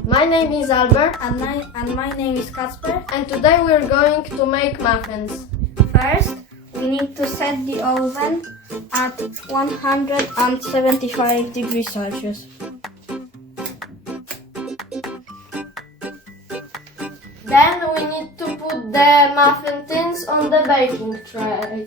My name is Albert And my name is Kasper. and today we're going to make muffins. First, we need to set the oven at 175 degrees Celsius. Then we need to put the muffin tins on the baking tray.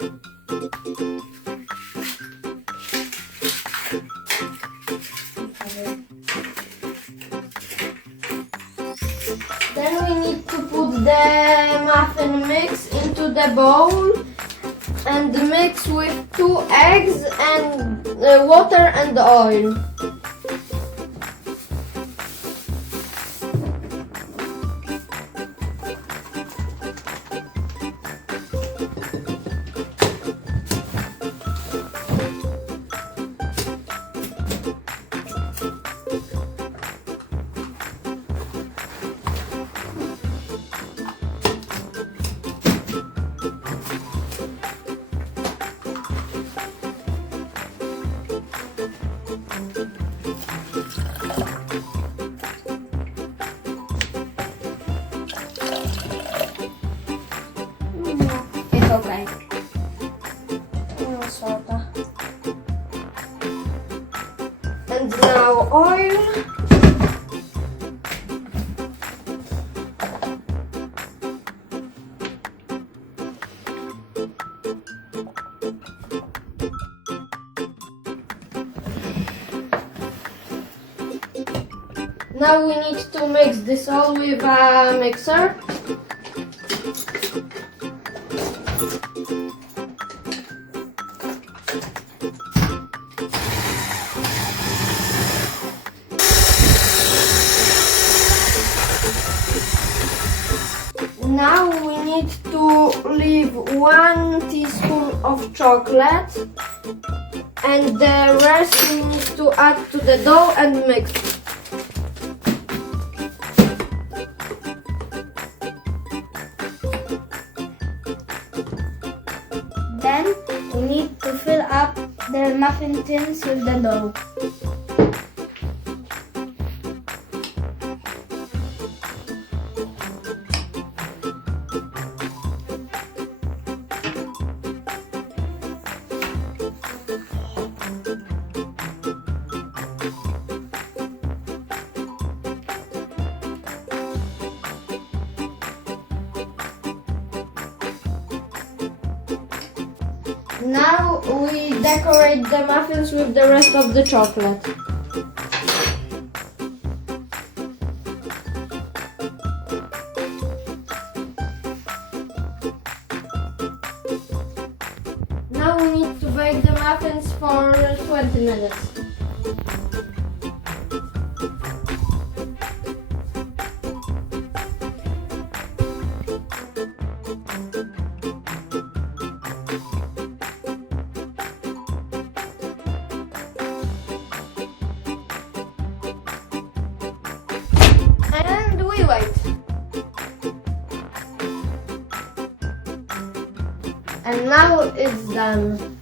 Then we need to put the muffin mix into the bowl and mix with 2 eggs and water and oil. It's okay. Sorta. And now oil. Now we need to mix this all with a mixer. Now we need to leave 1 teaspoon of chocolate and the rest we need to add to the dough and mix. Then we need to fill up the muffin tins with the dough. Now we decorate the muffins with the rest of the chocolate. Now we need to bake the muffins for 20 minutes. And we wait. And now it's done.